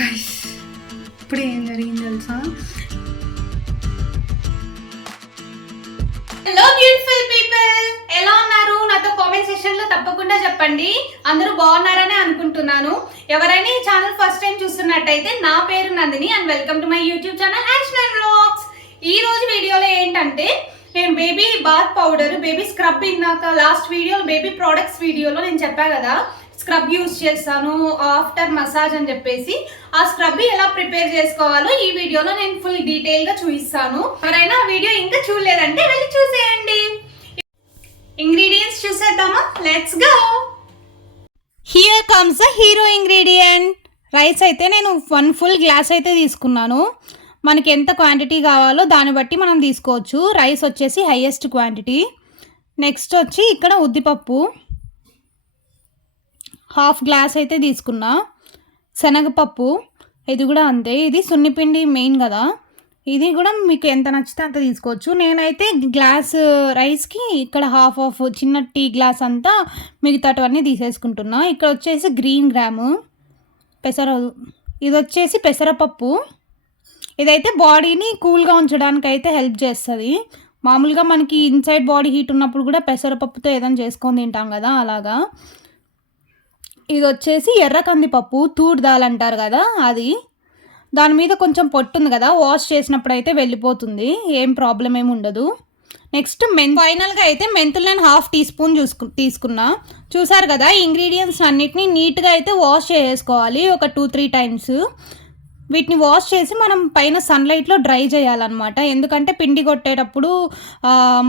Guys ఇప్పుడు ఏం జరిగింది తెలుసా? హలో బ్యూటిఫుల్ పీపుల్, ఎలా ఉన్నారు? నాతో కామెంట్ సెక్షన్ లో తప్పకుండా చెప్పండి. అందరూ బాగున్నారని అనుకుంటున్నాను. ఎవరైనా ఈ ఛానల్ ఫస్ట్ టైం చూస్తున్నట్టయితే నా పేరు Nandini and welcome to my YouTube channel action vlogs. ఈ రోజు వీడియోలో ఏంటంటే నేను baby bath powder, baby scrub ఇందాక లాస్ట్ వీడియో బేబీ ప్రోడక్ట్స్ వీడియోలో నేను చెప్పా కదా స్క్రబ్ యూజ్ చేస్తాను ఆఫ్టర్ మసాజ్ అని చెప్పేసి. ఆ స్క్రబ్ ఎలా ప్రిపేర్ చేసుకోవాలో ఈ వీడియోలో నేను ఫుల్ డీటెయిల్ గా చూపిస్తాను. ఎవరైనా ఆ వీడియో ఇంకా చూడలేదంటే వెళ్ళి చూసేయండి. ఇంగ్రీడియంట్స్ చూసేద్దామా? Let's go. Here comes the hero ingredient. Rice అయితే నేను 1 full గ్లాస్ అయితే తీసుకున్నాను. మనకి ఎంత క్వాంటిటీ కావాలో దాన్ని బట్టి మనం తీసుకోవచ్చు. రైస్ వచ్చేసి హైయెస్ట్ క్వాంటిటీ. నెక్స్ట్ వచ్చి ఇక్కడ ఉద్దిపప్పు 1/2 గ్లాస్ అయితే తీసుకున్నా. శనగపప్పు ఇది కూడా అంతే. ఇది సున్నిపిండి మెయిన్ కదా, ఇది కూడా మీకు ఎంత నచ్చితే అంత తీసుకోవచ్చు. నేనైతే గ్లాస్ రైస్కి ఇక్కడ హాఫ్ చిన్న టీ గ్లాస్ అంతా మిగతావన్నీ తీసేసుకుంటున్నా. ఇక్కడ వచ్చేసి గ్రీన్ గ్రాము ఇది వచ్చేసి పెసరపప్పు. ఇదైతే బాడీని కూల్గా ఉంచడానికి అయితే హెల్ప్ చేస్తుంది. మామూలుగా మనకి ఇన్సైడ్ బాడీ హీట్ ఉన్నప్పుడు కూడా పెసరపప్పుతో ఏదైనా చేసుకొని తింటాం కదా, అలాగా. ఇది వచ్చేసి ఎర్ర కందిపప్పు, తూర్ దాల్ అంటారు కదా, అది. దాని మీద కొంచెం పొట్టు ఉంది కదా, వాష్ చేసినప్పుడు అయితే వెళ్ళిపోతుంది, ఏం ప్రాబ్లం ఏమి ఉండదు. నెక్స్ట్ ఫైనల్గా అయితే మెంతులు నేను 1/2 టీ స్పూన్ తీసుకున్నా. చూసారు కదా, ఇంగ్రీడియంట్స్ అన్నిటినీ నీట్గా అయితే వాష్ చేసుకోవాలి ఒక 2-3 టైమ్స్. వీటిని వాష్ చేసి మనం పైన సన్లైట్లో డ్రై చేయాలన్నమాట. ఎందుకంటే పిండి కొట్టేటప్పుడు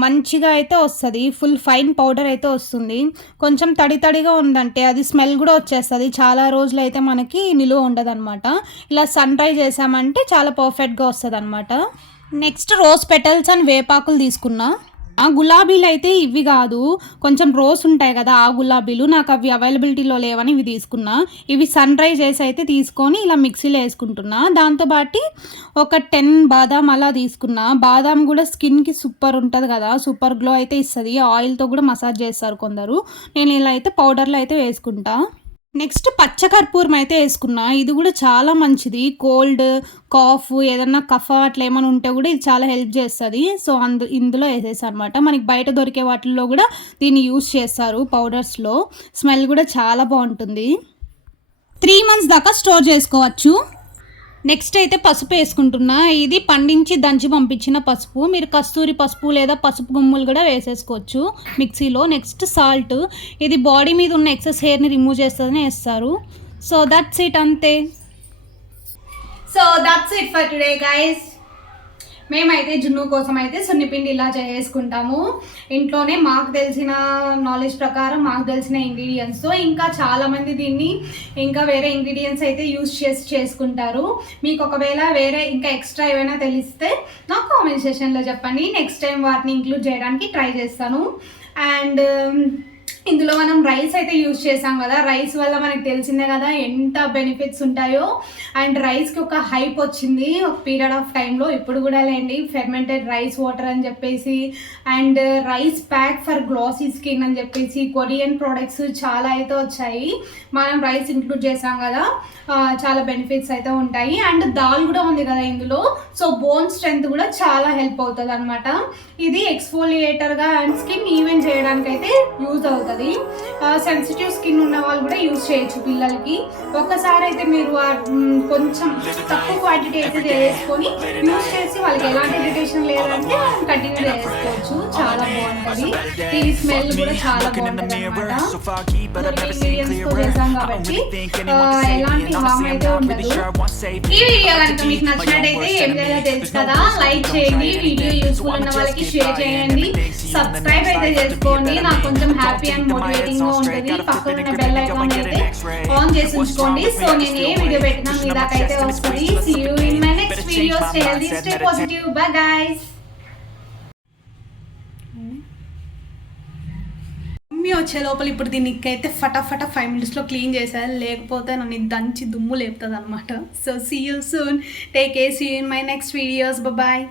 మంచిగా అయితే వస్తుంది, ఫుల్ ఫైన్ పౌడర్ అయితే వస్తుంది. కొంచెం తడిగా ఉందంటే అది స్మెల్ కూడా వచ్చేస్తుంది, చాలా రోజులు అయితే మనకి నిలువ ఉండదు అనమాట. ఇలా సన్ డ్రై చేసామంటే చాలా పర్ఫెక్ట్గా వస్తుంది అనమాట. నెక్స్ట్ రోజ్ పెటల్స్ అండ్ వేపాకులు తీసుకున్నా. ఆ గులాబీలు అయితే ఇవి కాదు, కొంచెం రోజ్ ఉంటాయి కదా ఆ గులాబీలు, నాకు అవి అవైలబిలిటీలో లేవని ఇవి తీసుకున్నా. ఇవి సన్ డ్రై చేసి అయితే తీసుకొని ఇలా మిక్సీలో వేసుకుంటున్నా. దాంతోపాటు ఒక 10 బాదాం అలా తీసుకున్నా. బాదాం కూడా స్కిన్కి సూపర్ ఉంటుంది కదా, సూపర్ గ్లో అయితే ఇస్తుంది. ఆయిల్తో కూడా మసాజ్ చేస్తారు కొందరు. నేను ఇలా అయితే పౌడర్లో అయితే వేసుకుంటా. నెక్స్ట్ పచ్చకర్పూరం అయితే వేసుకున్నా. ఇది కూడా చాలా మంచిది, కోల్డ్ కాఫ్ ఏదన్నా కఫ అట్లా ఏమైనా ఉంటే కూడా ఇది చాలా హెల్ప్ చేస్తుంది. సో ఇందులో వేసేసాను అనమాట. మనకి బయట దొరికే వాటిల్లో కూడా దీన్ని యూస్ చేస్తారు పౌడర్స్లో. స్మెల్ కూడా చాలా బాగుంటుంది. 3 months దాకా స్టోర్ చేసుకోవచ్చు. నెక్స్ట్ అయితే పసుపు వేసుకుంటున్నా. ఇది పండించి దంచి పంపించిన పసుపు. మీరు కస్తూరి పసుపు లేదా పసుపు గుమ్ములు కూడా వేసేసుకోవచ్చు మిక్సీలో. నెక్స్ట్ సాల్ట్, ఇది బాడీ మీద ఉన్న ఎక్సెస్ హెయిర్ని రిమూవ్ చేస్తుందని వేస్తారు. సో దట్స్ ఇట్, అంతే. So that's it for today guys. మేమైతే జున్ను కోసం అయితే సున్నిపిండి ఇలా చేసుకుంటాము ఇంట్లోనే. మాకు తెలిసిన నాలెడ్జ్ ప్రకారం మాకు తెలిసిన ఇంగ్రీడియంట్స్తో. ఇంకా చాలామంది దీన్ని ఇంకా వేరే ఇంగ్రీడియంట్స్ అయితే యూజ్ చేసి చేసుకుంటారు. మీకు ఒకవేళ వేరే ఇంకా ఎక్స్ట్రా ఏమైనా తెలిస్తే నాకు కామెంట్ సెక్షన్లో చెప్పండి. నెక్స్ట్ టైం వాటిని ఇంక్లూడ్ చేయడానికి ట్రై చేస్తాను. అండ్ ఇందులో మనం రైస్ అయితే యూజ్ చేసాం కదా, రైస్ వల్ల మనకు తెలిసిందే కదా ఎంత బెనిఫిట్స్ ఉంటాయో. అండ్ రైస్కి ఒక హైప్ వచ్చింది ఒక పీరియడ్ ఆఫ్ టైంలో, ఇప్పుడు కూడా లేండి. ఫెర్మెంటెడ్ రైస్ వాటర్ అని చెప్పేసి, and rice pack for glassy skin అని చెప్పేసి కొరియన్ ప్రోడక్ట్స్ చాలా అయితే వచ్చాయి. మనం రైస్ ఇంక్లూడ్ చేసాం కదా, చాలా బెనిఫిట్స్ అయితే ఉంటాయి. అండ్ దాల్ కూడా ఉంది కదా ఇందులో, సో బోన్ స్ట్రెంత్ కూడా చాలా హెల్ప్ అవుతుంది అనమాట. ఇది ఎక్స్ఫోలియేటర్గా అండ్ స్కిన్ ఈవెన్ చేయడానికి అయితే యూజ్ అవుతుంది. సెన్సిటివ్ స్కిన్ ఉన్న వాళ్ళు కూడా యూజ్ చేయొచ్చు పిల్లలకి. ఒక్కసారి అయితే మీరు కొంచెం తక్కువ క్వాంటిటీ అయితే చేసుకొని యూజ్ చేసి వాళ్ళకి ఎలాంటి ఇరిటేషన్ లేదంటే కంటిన్యూ చేసుకోవచ్చు. చాలా బాగుంటుంది. దీని స్మెల్ కూడా చాలా బాగుంటుంది అనమాట. ఇంగ్రీడియంట్స్తో చేసాం కాబట్టి ఎలాంటి హామ్ అయితే ఉండదు. ఈ వీడియో కనుక మీకు నచ్చినట్టయితే ఏం చేయాలో తెలుసు కదా, లైక్ చేయండి, వీడియో యూస్ఫుల్ ఉన్న వాళ్ళకి షేర్ చేయండి, సబ్స్క్రైబ్ అయితే చేసుకోండి. నాకు కొంచెం హ్యాపీ అండ్ మోటివేటింగ్ గా ఉంటుంది. పక్కన ఉన్న బెల్ ఐకాన్ అయితే ఆన్ చేసి ఉంచుకోండి. సో నేను ఏ వీడియో పెట్టినా మీ దాకా అయితే వస్తుంది. See you in my next video. Stay healthy, stay positive. Bye guys. Mummy వచ్చే లోపల ఇప్పుడు దీనికి అయితే ఫటాఫట 5 minutesలో క్లీన్ చేశాను, లేకపోతే నన్ను దంచి దుమ్ము లేపుతుంది అనమాట. So see you soon. Take care. See you in my next videos. Bye bye.